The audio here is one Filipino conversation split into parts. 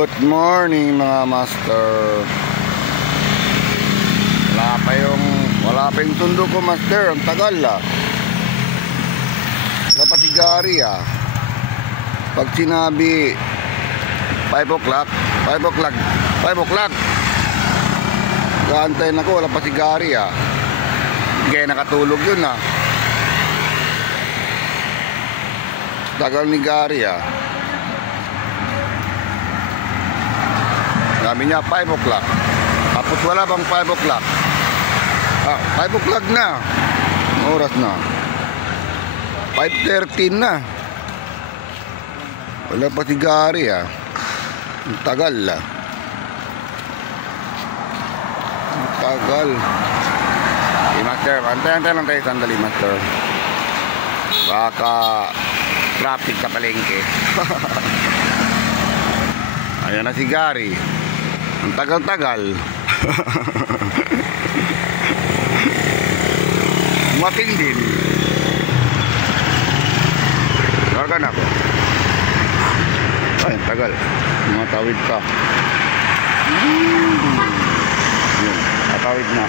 Good morning mga master. Wala pa yung tundo ko master. Ang tagal dapat igari pag sinabi 5 o'clock gaantayin ako, wala pa sigari hindi kaya nakatulog yun tagal ni Gary sabi niya 5 o'clock tapos wala bang 5 o'clock 5 o'clock na oras na 5:13 na wala pa si Gary ang tagal master, antay lang tayo sandali master, baka traffic sa palengke. Ayan na si Gary, ang tagal-tagal. Mating din. Kargan ako. Ay, tagal. Matawid ka. Yun, matawid na.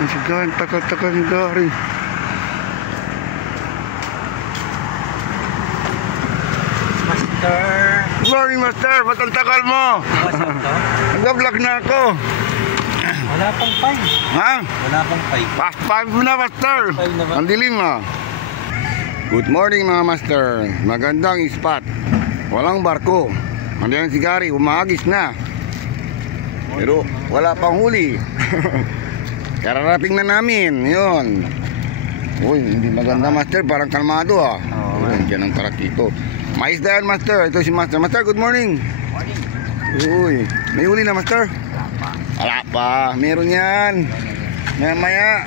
Si Gary, tagal-tagal ni Gary. Master. Good morning, master. Ba't ang tagal mo? Nag-vlog na ako. Wala pang 5. Ha? Wala pang 5. Past 5 na, master. Ang dilim Good morning mga master. Magandang spot. Walang barko. Andiyan si Gary, umagis na. Pero wala pang huli. Kararating na namin. Yun. Uy, hindi maganda master. Parang kalmado Diyan ang parakito. Mais dayan master. Ito si master. Master, good morning. Morning. Uy, may huli na master? Wala pa. Meron yan. Maya.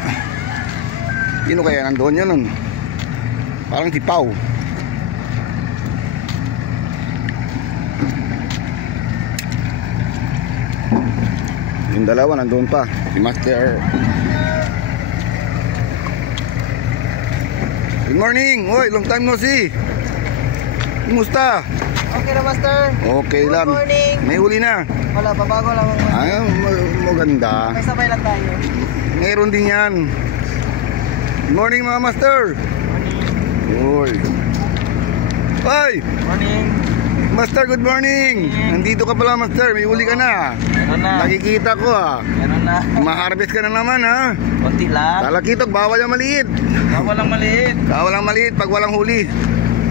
Sino kaya nandoon yun nun? Parang si Pau. Yung dalawa nandoon pa. Si master. Good morning. Uy, long time no see. Kumusta? Okay na master. Okay lang. Good morning. May huli na. Wala pa, bago lang. Ay, maganda. May sabay lang tayo. Meron din yan. Good morning mga master. Uy. Ay! Morning. Master, good morning. Nandito ka pala master, may huli ka na. Meron na. Nakikita ko Meron na. Ma-harvest ka na naman Konti lang. Talakitok, bawal yung maliit. Bawal lang maliit. Bawal ang maliit pag walang huli.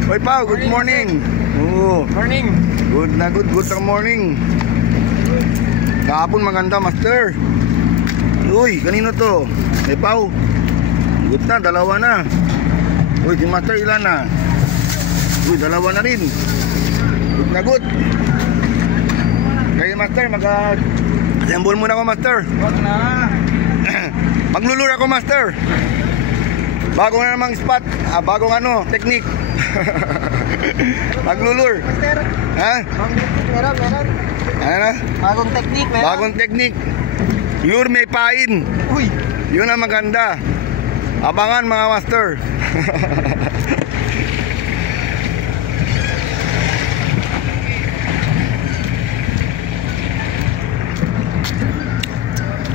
Hoy Pao, good morning. Oo. Morning. Good ang morning. Kahapon maganda master. Uy, kanino to? Hey Pao. Good na, dalawa na. Uy, si master ilan na? Uy, dalawa na rin. Good na good. Kaya master, mag-assemble muna ako master. Wag na. Maglulure ako master. Bago na namang spot, bagong technique. Maglulure. Master. Ha? Meron. Ano na? Bagong technique, meron. Bagong technique. Lure may pain. Uy. Yun ang maganda. Abangan mga master.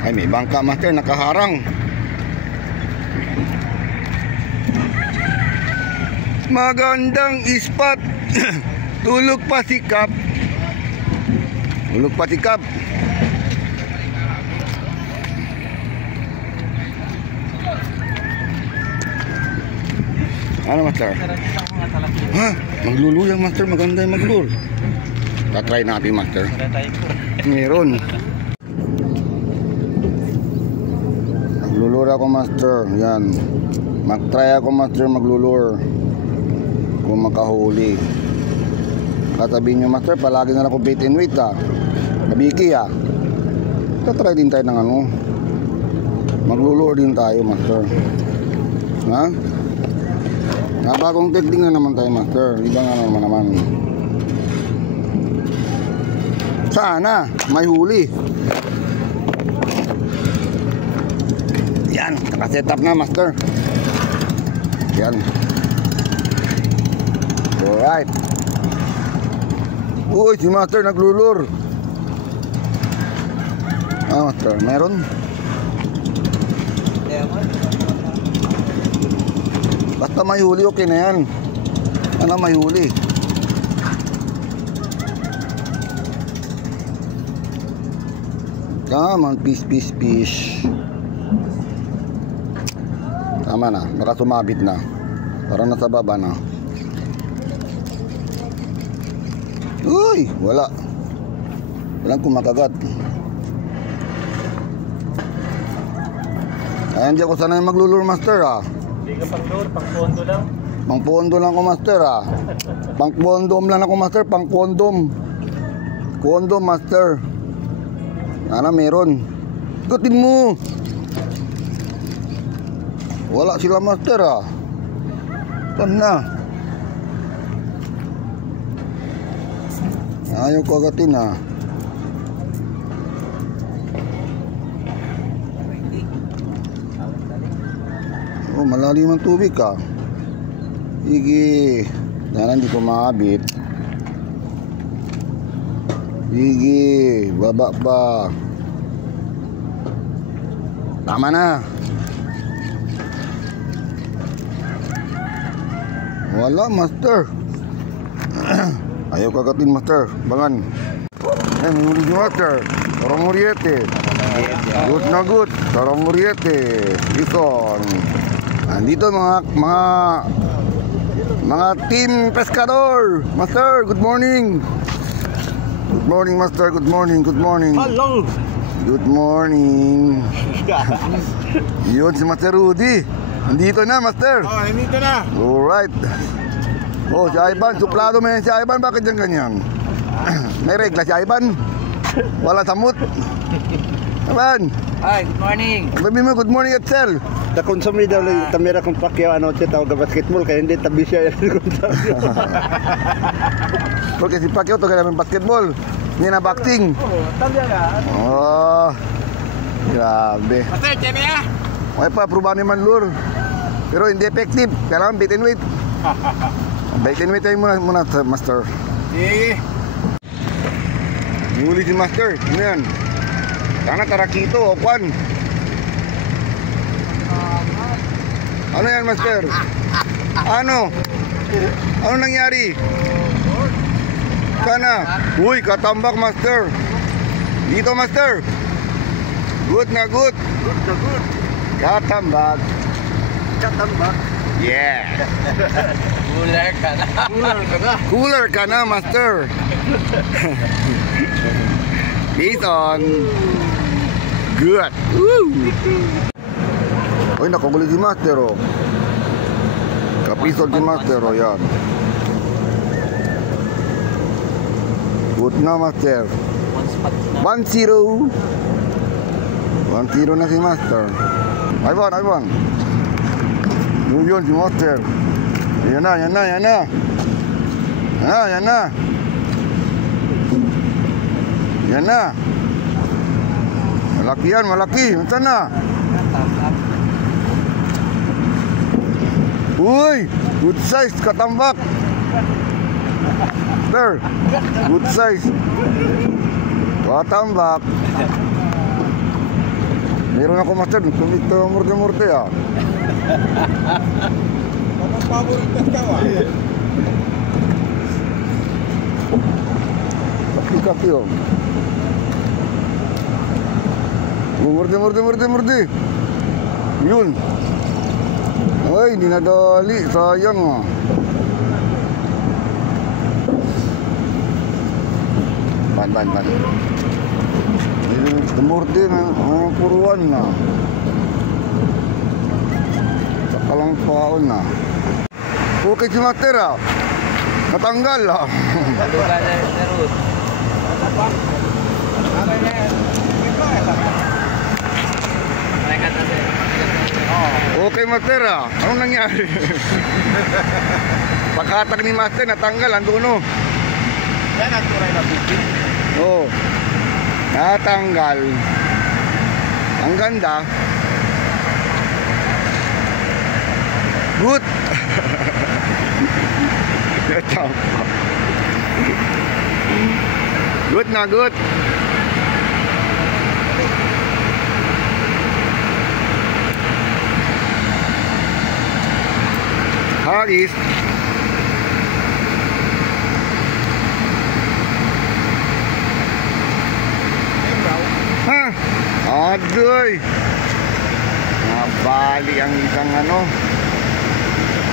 Ay, may bangka master, nakaharang. Magandang spot. Tulog pa si Kap. Ano master? Ha? Maglulure ang master, maganda yung maglure. Tatry natin master. Meron. Maglulure ako master. Yan. Mag-try ako master maglulure. Kung makahuli. Katabi nyo master, palagi na ako bait and wait Nabiki Tatry din tayo ng maglulure din tayo master. Ha? Bagong technique na naman tayo master. Iba nga naman. Sana may huli. Yan, naka-set up na master. Yan. Alright. Uy, si Master naglulur. Ah, Master, meron? Basta may huli, okay na yan. Ano may huli? Come on, fish. Tama na, baka sumabit na. Parang nasa baba na. Uy, wala. Walang kumakagat. Ay, hindi ako sanay maglulur, Master, ah. Hindi ka pang-lure, pang-pondo lang. Pang-pondo lang ako, Master, ah. Pang-pondom lang ako, Master, pang-pondom. Kondom, Master. Sana meron. Ikutin mo. Wala sila, Master, ah. Saan na? Ayaw ko agatin, ah. Oh, malalim ang tubig, ah. Sige. Sana hindi ko maabit. Sige, baba pa. Tama na. Wala, Master. Ayaw kagatin, Master. Bangan. Eh, may huli si Master. Sarang muriete. Good na good. Sarang muriete. Ison. Andito mga team pescador. Master, good morning. Good morning, Master. Good morning. Hello. Good morning. Yun si Master Rudy. Nandito na, Master. Oh, nandito na. Alright. Oh, si Ivan. Suplado mo yan si Ivan. Bakit yan ganyan? May regla si Ivan. Wala samut. Ivan. Hi, good morning. Sabi mo, good morning, Excel. Takonsumli daw lang tamira kong Pacquiao ano siya tawag basketball kaya hindi tabi siya Porque si Pacquiao to kaya namin basketball. Hindi na boxing. Tabi ka. Oh. Grabe. Master, tiyan niya. Okay pa, prubahan ni Manlur. Pero hindi effective. Kailangan bait and weight. Bait and weight tayo muna, Master. Sige. Huli si Master. Ano yan? Sana tarakito o kwan. Ano yan, Master? Ano? Ano nangyari? Sana. Uy, katambak, Master. Dito, Master. Good na good. good na good Katambak. katambak Yeah. Cooler ka na. Cooler ka na, Master. Bison. Good. Woo. Uy, nakaguli si Master, oh. Kapisol si Master, oh, yan. Good na, Master. 1-0. 1-0 na si Master. Ivan. Yun si Master. Yan na. Yan na. Malaki. Saan na? Uy, good size, katambak. Sir, good size. Katambak. Meron ako, Master. Kumito murde-murde, ah. Kaki-kaki, oh. Murde. Yun. Ay, hindi nadali. Sayang, ah. Ban. Murde na. Ang puruan na. Sakalang paon na. Okay si Master, ah. Natanggal, ah. Talugan na sa root. Okay, Master, ah. Anong nangyari? Pagkatag ni Master, natanggal. Andun, no? yan ang turay na bibig Oo. Natanggal. Ang ganda. Good. Good na, good. Hagis. Ha? Adoy. Nabali ang isang ano.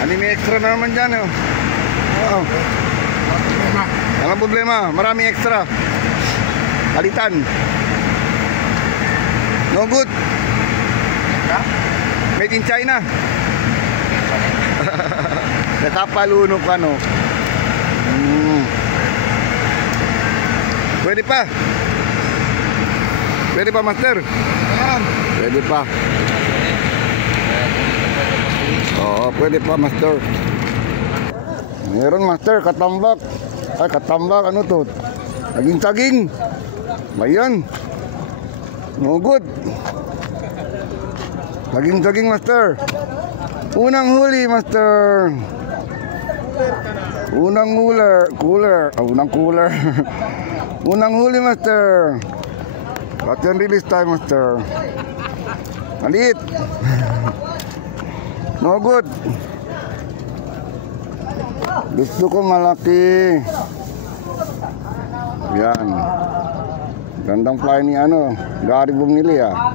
Ano may extra na naman dyan, oh. Oo. Walang problema, maraming extra. Palitan. No good. Made in China. Nakapalunok ka, no? Pwede pa. Pwede pa, master. Pwede pa. Oo, pwede pa, master. Meron, master, katambak. Ay, katambak, ano to? Saging-saging. Bayan. No good. Saging-saging, master. Unang huli, master. Unang unang cooler. Unang huli, master. Cut and release time, master. Maliit. No good. Gusto ko malaki. Yan. Gandang fly ni ano, Gary bumili ah.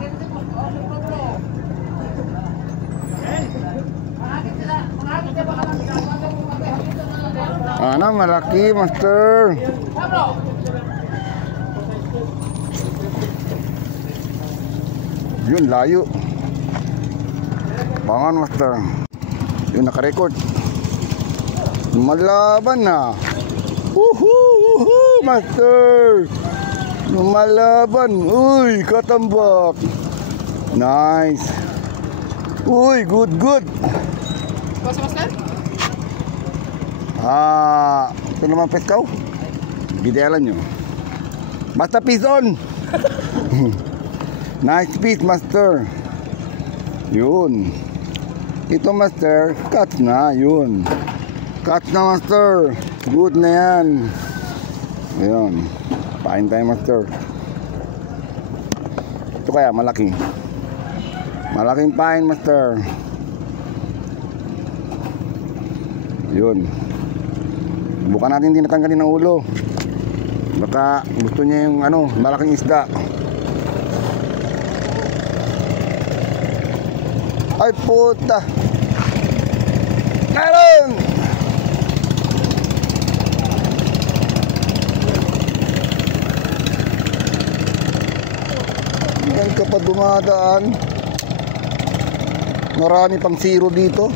Ano, malaki, master. Yun, layo. Bangan, master. Yun, nakarecord. Lumalaban na. Woohoo, master. Lumalaban. Uy, katambak. Nice. Uy, good, good. Basta, master? Ito naman peskaw. Gidealan nyo. Basta piece on. Nice piece, master. Yun. Ito, master, cut na. Yun. Cut na, master. Good na yan. Ayun. Pain tayo, master. Ito kaya, malaki. Malaking pain, master. Yun. Bukan natin din natanggalin ng ulo. Baka gusto niya yung ano, malaking isda. Ay puta. Meron! Diyan ka pa dumadaan. Marami pang zero dito.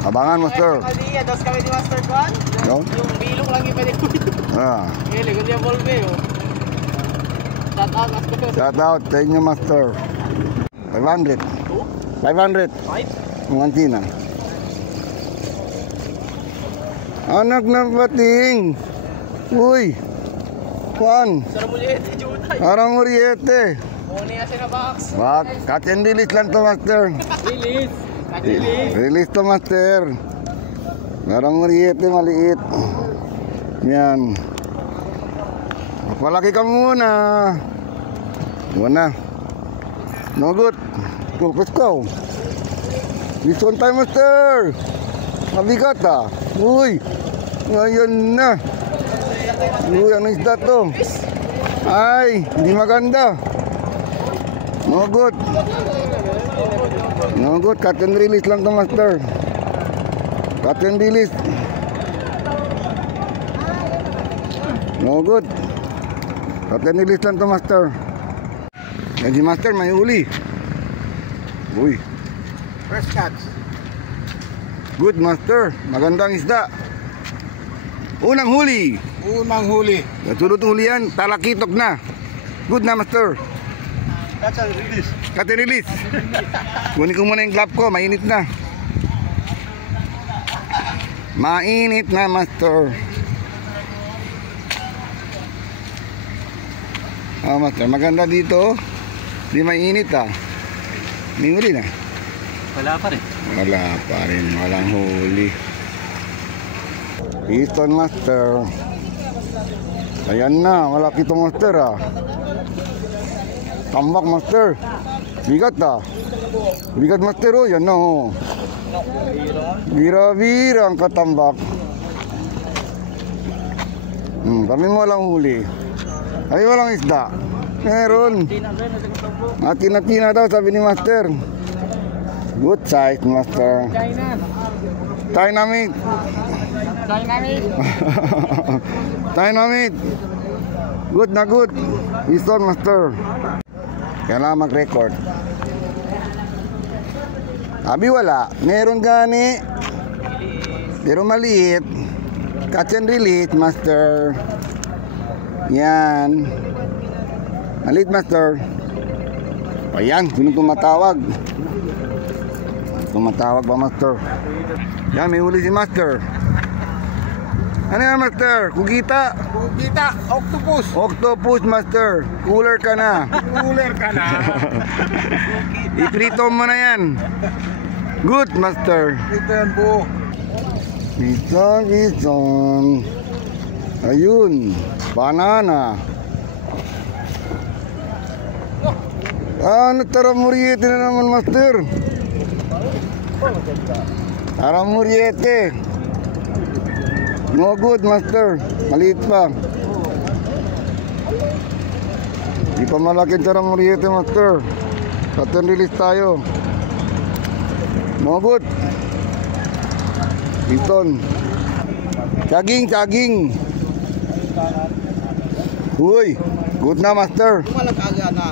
Abangan, master. Dos kami ni Master Kwan. No? Yung bilong lang yung pwede ko. Ngayon, kung yung volve, oh. Shout out, Master. Shout out sa inyo, master. 500. 500. Mga China. Anak ng bating. Uy. Kwan. Sarang muliete, Jutay. Arang uriete. Muni na siya na box. Bak, cut and release lang to, master. Release. Release to, master. Arang uriete, maliit. Yan. Palaki ka muna. Muna. No good. Let's go. This one time, master. Mabigat ah. Uy. Ngayon na. Uy, ano isda to? Ay, hindi maganda. No good. No good. Cut and release lang to, master. Cut and release. No good. Cut and release lang to, master. Yan si master, may uli. Uy. First catch. Good, master. Magandang isda. Unang huli. Unang huli. Sunod huli yan, talakitok na. Good na, master. Catch and release. Cut and release. Kunin ko muna yung glove ko, mainit na. Mainit na, master. Master, maganda dito. Di mainit ah. May huli na. Wala pa rin. Wala pa rin, walang huli. Piston master. Ayan na, malaki to master ah. Tambak master. Bigat ah. Bigat master oh, yan na oh. Bira-bira ang katambak. Kami mo lang huli. Ay walang isda. Meron. Tina daw sabi ni master. Good size master. Dynamite. Dynamite. Good na good. Piston master. Kailangan mag-record. Abi wala. Meron gani. Pero maliit. Catch and release master. Yan. Maliit master. Ayan. Sino tumatawag? Tumatawag ba master? Yan, may huli si master. Ano yan master? Kugita? Kita, octopus. Octopus master. Cooler ka na. Cooler ka na. Iprito mo na yan. Good master. Ito yan po. Piston. Ayun. Banana. Ano taramuriete na naman master? Taramuriete. No good master. Maliit pa. Di pa malaki taramuriete master. Pattern release tayo. No good. Piston. Saging. Uy, good na master.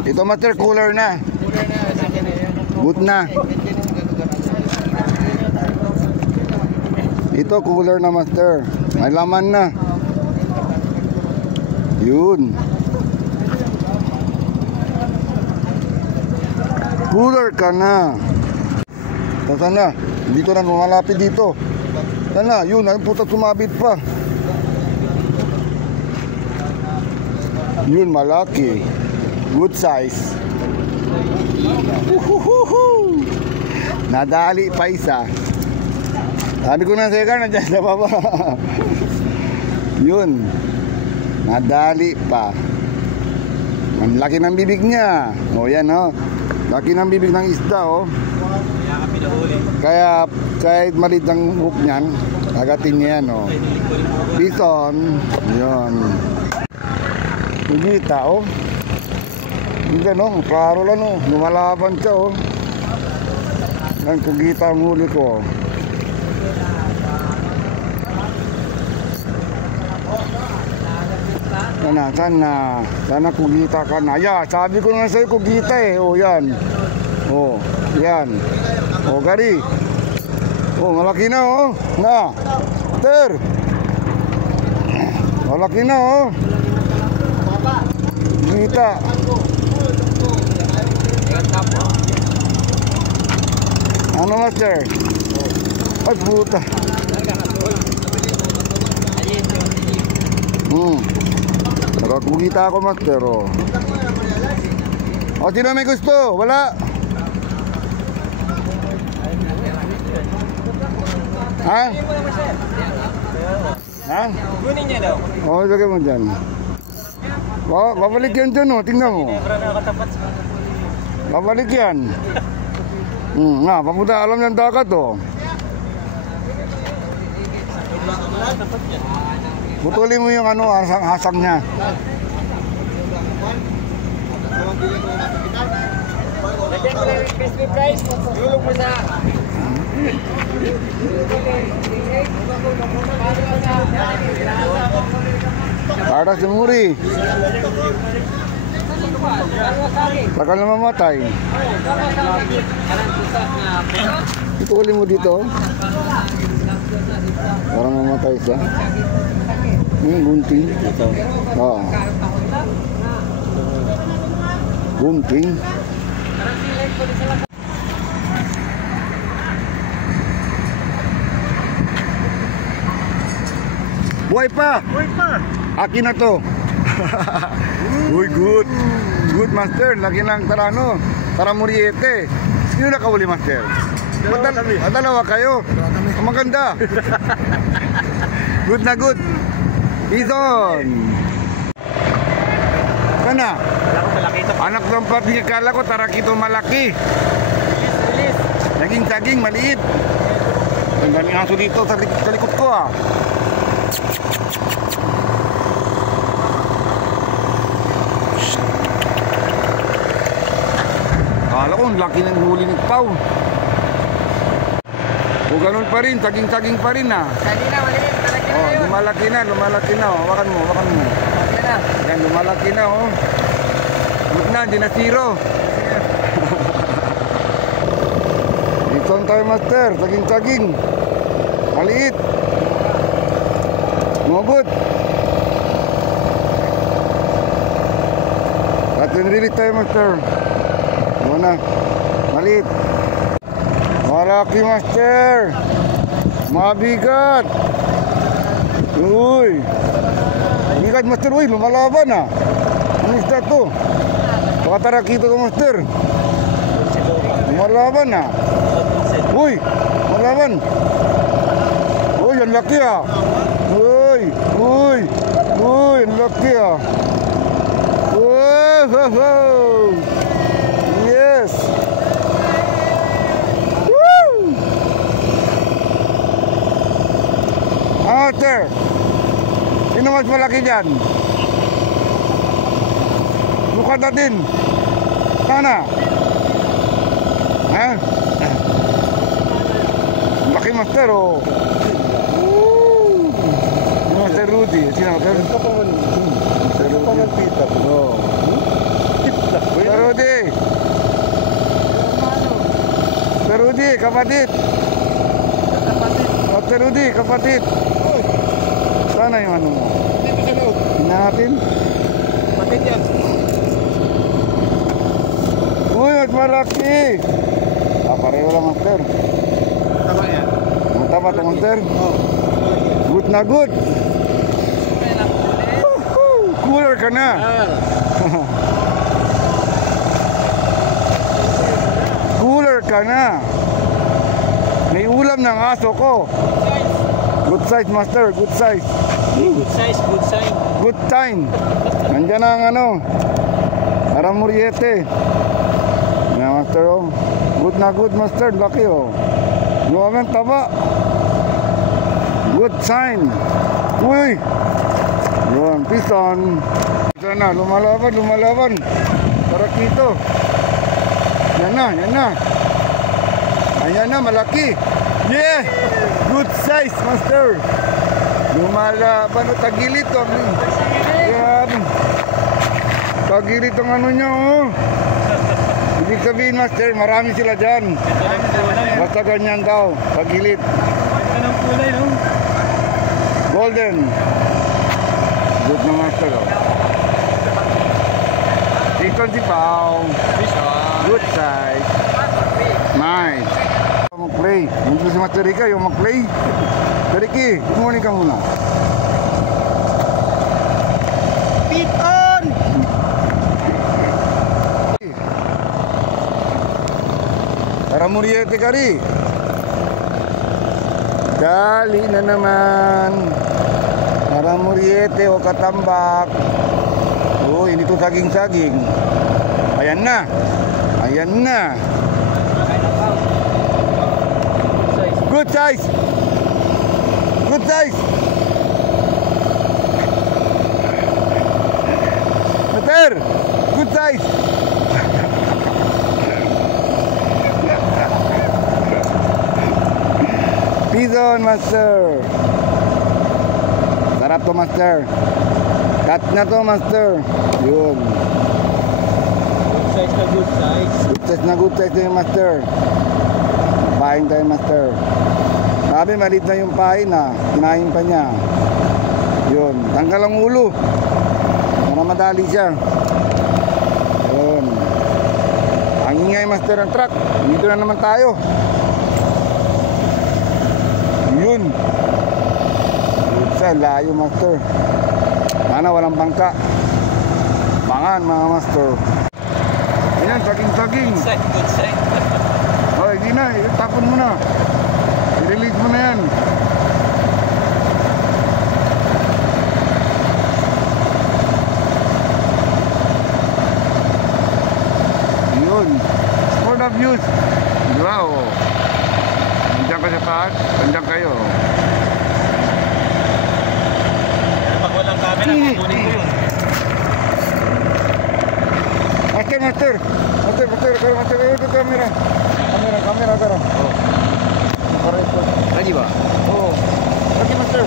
Ito master, cooler na. Good na. Ito cooler na master. May laman na. Yun. Cooler ka na. Sana, dito na lumalapit dito. Sana, yun, ay puta sumabit pa. Yun, malaki. Good size. Nadali pa isa. Sabi ko na sa'yo, nandiyan sa baba. Yun. Nadali pa. Ang laki ng bibig niya. O yan o. Laki ng bibig ng isda o. Kaya kahit maliit ang hook niyan, agatin niya yan o. Piston. Yun. Kugita o. Hindi no, klaro lang o. Lumalaban siya o. Yan, kugita ang huli ko. Sana kugita ka na. Yeah, sabi ko na sa'yo kugita eh. O yan. O, yan. O, gari. O, malaki na o. Na. Ter. Malaki na o. Kugita. Ano master? Ay puta. Nakakugita ako master o. O, sino may gusto? Wala. Ha? Ha? Kunin niya daw. O, ilagay mo dyan. O, babalik yan dyan o. Tingnan mo. Babalik yan. Nga, papunta alam ng dagat o. Putulin mo yung ano, hasang niya. Lagyan ko lang yung crispy fries. Yulog mo sa... Para si Muri. Takal na mamatay. Putulin mo dito. Parang mamatay siya. Gunting. Oo. Gunting. Buhay pa! Wait pa. Akin na to. Uy, good. Good master. Lagi ng tarano. Taramuriete. Sino nakahuli master? Dalawa kayo. Ang maganda. Good na good. Bison. Kana? Wala ko malaki ito. Anak ng papi, kala ko tarakito malaki. Release. Naging saging maliit. Ang daming aso dito sa likod ko ah. Kala ko ang laki ng huli ni Pau. O ganun pa rin, saging-saging pa rin ah. Kanina, maliit. Malaki na Oh, yun. lumalaki na. Oh. Hawakan mo. Malaki na. Yan, lumalaki na oh. Good na, di na zero. Dito tayo master, saging-saging. Maliit. Ngobot. At nililit tayo master. Muna. Maliit. Malaki master. Mabigat. Uy. Bigat master, uy, lumalaban ah. Ano isda to? Baka tarakito to master. Lumalaban ah. Uy, lumalaban. Uy, ang laki ah. Uy, ang laki ah. Wow. Yes. Woo. Master. Sino mas malaki dyan? Bukan natin. Sana. Ha? Laki master oh. Woo. Master Rudy. Sino master? Master Rudy. Oh. Master Rudy. Master Rudy, kapatid. Master Rudy, kapatid. Sana yung ano mo? Tingnan natin. Patid yan. Uy, mas malaki. Pareho lang master. Tama yan. Mataba to master. Good na good. Cooler ka na. Cooler ka na. May ulam ng aso ko. Good size master, good size. Good size, good sign. Good time. Nandiyan ang ano. Aramuriete. Yan master oh. Good na good master, laki oh. Luwag ang taba. Good sign. Uy. Yun, piston. Sana, lumalaban. Tarakito. Yan na. Ayan na, malaki. Yeah! Good size, master. Lumalaban o tagilit o. Grabe. Tagilit ang ano niya oh. Ibig sabihin master, marami sila dyan. Basta ganyan daw, tagilit. Anong kulay no? Golden. Good na master oh. Dito si Pau. Good size. Nice. Mag-play. Hindi si Master Rika yung mag-play. Riki, good morning ka muna. Piton! Aramuriete ka rin. Dali na naman. Aramuriete o katambak. Uy, hindi to saging-saging. Ayan na. Good size. Master, good size. Bison master. Sarap to master. Cut na to master. Yun. Good size. Good size na yung master. Pain tayo master. Sabi malit na yung pain ha. Kinain pa niya. Yun. Tanggal ang ulo. Para madali siya. Yun. Ang ingay master ng truck. Dito na naman tayo. Yun. Good size. Layo master. Sana walang bangka. Mangan mga master. Ayan, saging-saging. Good size. Oh, hindi na. Itapon mo na. I-release mo na yan. mga views. Di ba, oh. Nandiyan ka sa taas, nandiyan kayo. Pag walang camera, kukunin ko yun. Master. Ito camera. Camera, tara. Oh. Nakarecord. Lagi ba? Oo. Lagi, master.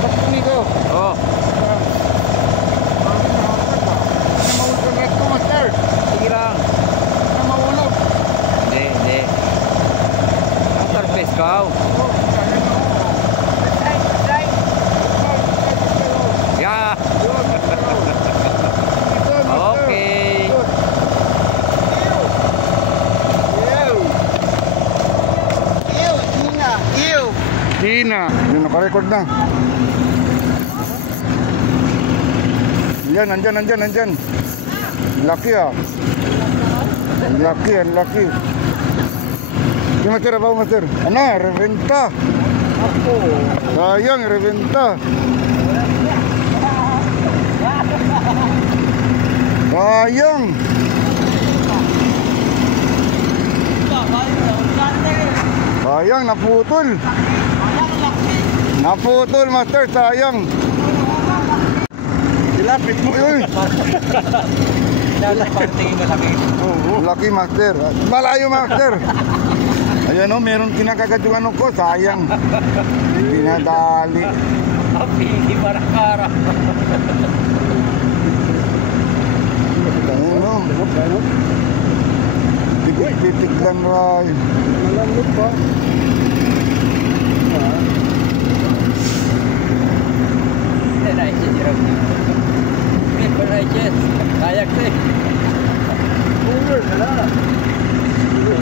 Pagkuni ko. Oo. Mahulog ka red ko, master. Sige lang. Mahulog. Hindi. Ang surface ka. Yeah. Okay. Hina. Yun, nakarecord na. Yan, nandyan. Laki ah. Laki. Yung master, apa master? Ano, reventa. Ako. Sayang, reventa. Sayang. Sayang, naputol. Naputol, master, sayang. Dilapit mo. Uy, Tingin ka laki. laki, master. Malayo, master. Ayan o, meron kinakagat yung ano ko, sayang. Pinadali. Pigi para kara. Ayan o. Titik lang, Ray. Malambot pa.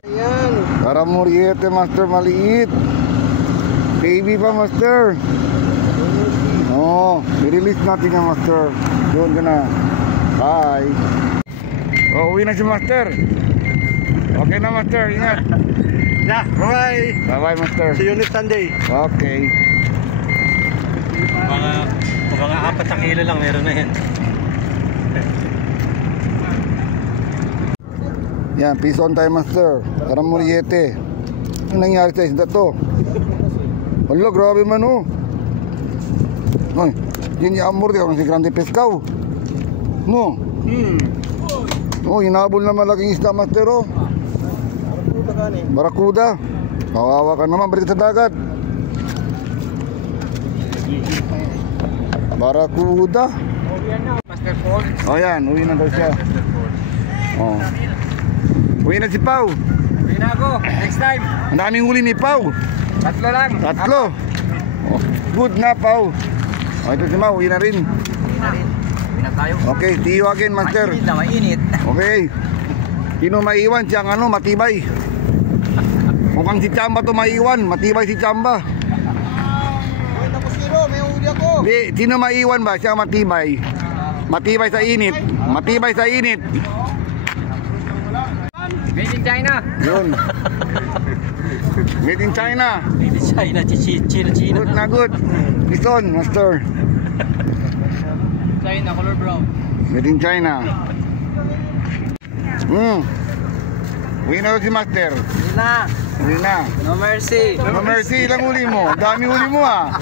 Ayan. Para muriete, master, maliit. Baby pa, master. Oo, i-release natin yung master. Doon ka na. Bye. Oh, uwi na si master. Okay na, master, ingat. Na, bye. Bye-bye, master. See you next Sunday. Okay. Mga 4 na kilo lang meron na yan. Yan, peace on tayo, master. Para muriete. Ano nangyari sa isda to? Wala, grabe man oh. Ay, yun yung amor, di ako si Grande Pescao. No? Oh, hinabol na malaking isda, master oh. Barakuda. Kawawa ka naman, balik sa dagat. Barakuda. Master Paul. Oh yan, uwi na daw siya. Oh. Uwi na si Pau. Uwi na ako. Next time. Ang daming huli ni Pau. 3 lang. 3. Oh, good na, Pau. Oh, ito si Mau, uwi na rin. Uwi na tayo. Okay, see you again, master. Mainit na, mainit. Okay. Sino maiwan siyang ano, matibay. Mukhang si Chamba to maiwan, matibay si Chamba. Di, sino maiwan ba? Siya matibay. Matibay sa init. Matibay sa init. Made in China. Yun. Made in China. Made in China. China. Good na good. Listen, master. China, color brown. Made in China. Uwi na si master. Hindi na. Uwi na. No mercy. No mercy, ilang uli mo? Dami uli mo ah.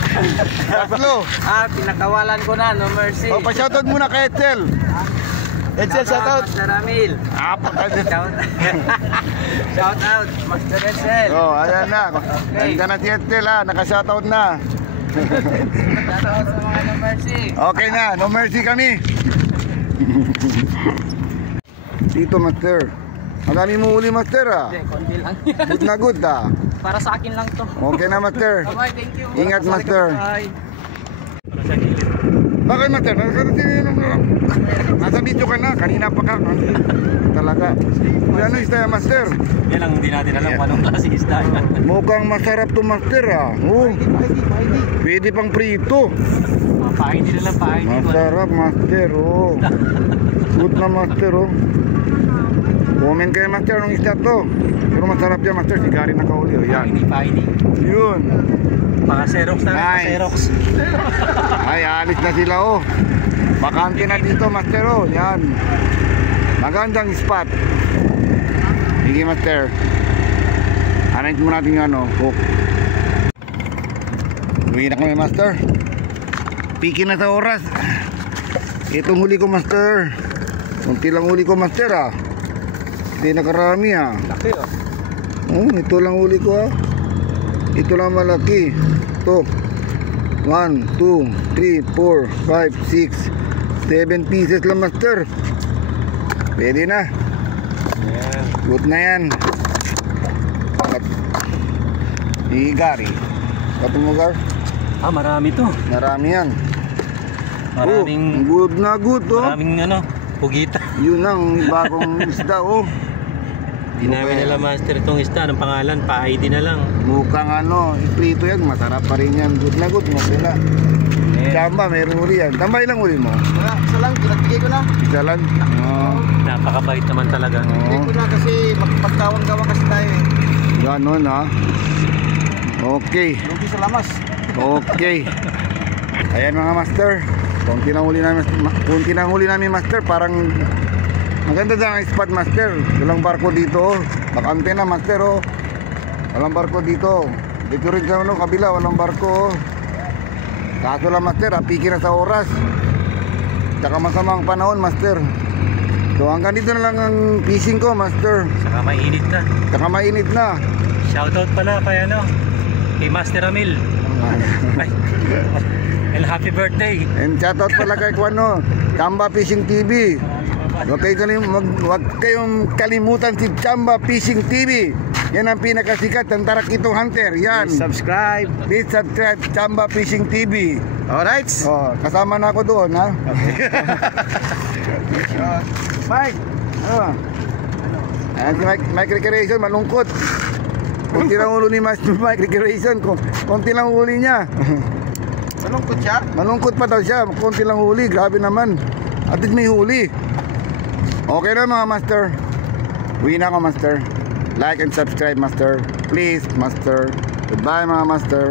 3. Pinakawalan ko na. No mercy. O, pa-shoutout muna kay Edsel. Edsel, shout out. Master Ramil. Shout out. Master Edsel. Oh, ayan na. Nandiyan na si Edsel ah. Naka-shoutout na. Shout out sa mga no mercy. Okay na, no mercy kami. Dito, master. Madami mo uli, master ah. Hindi, konti lang. Good na good ah. Para sa akin lang to. Okay na, master. Okay, thank you. Ingat, master. Bye. Bakit, master? Nasa video ka na. Kanina pa ka. Talaga. Ano isda yan, master? Yan lang hindi natin alam kung anong klaseng isda yan. Mukhang masarap to, master ah. Oh. Pwede pang prito. Pahay din lang, pahay din. Masarap, master oh. Good na, master oh. Comment kayo, master, ng isda to. Pero masarap yan, master. Sigari na kauli oh. Yan. Pahay din. Yun. Mga Xerox na. Nice. Xerox. Ay, alis na sila oh. Bakante na dito, master oh. Yan. Magandang spot. Sige, master. Arrange mo natin yung hook. Uwi na kami, master. Piki na sa oras. Itong huli ko, master. Kunti lang huli ko, master, Hindi nakarami, Laki, ito lang huli ko, Ito lang malaki. Ito 1, 2, 3, 4, 5, 6, 7 pieces lang, master. Pwede na. Good na yan. Igari. Katumugar. Marami to. Marami yan. Maraming good na good, Maraming pugita. Yun ang bagong isda, Hindi namin nila, master, itong isda. Anong pangalan? Pa-ID na lang. Mukhang iprito yan. Masarap pa rin yan. Good na good. Masila. Chamba, mayroon uli yan. Tambay lang uli mo. Isa lang, pinagbigay ko na. Isa lang. Napakabait naman talaga. Bigay ko na kasi magpagkawang-gawang kasi tayo Ganon, Okay. Lugi sa lamas. Okay. Ayan mga master. Kunti na huli namin, master. Parang maganda dyan ang spot, master. Walang barko dito. Bakante na, master, Walang barko dito. Dito rin sa kabila, walang barko, Kaso lang, master, piki na sa oras. Tsaka masamang panahon, master. So hanggang dito na lang ang fishing ko, master. Saka mainit na. Shoutout pala kay kay Master Amil. Ay. And happy birthday. And shoutout pala kay Chamba Fishing TV. Huwag kayong kalimutan si Chamba Fishing TV. Yan ang pinakasikat ng Tarakitong Hunter. Yan. Please subscribe Chamba Fishing TV. Alright. Kasama na ako doon, Okay. Mike. Ayan si Mike Recreation, malungkot. Kunti lang ulo ni Master Mike Recreation. Kunti lang huli niya. Malungkot siya? Malungkot pa daw siya. Kunti lang huli. Grabe naman. At least may huli. Okay na mga master. Uwi na ako, master. Like and subscribe, master. Please, master. Goodbye mga master.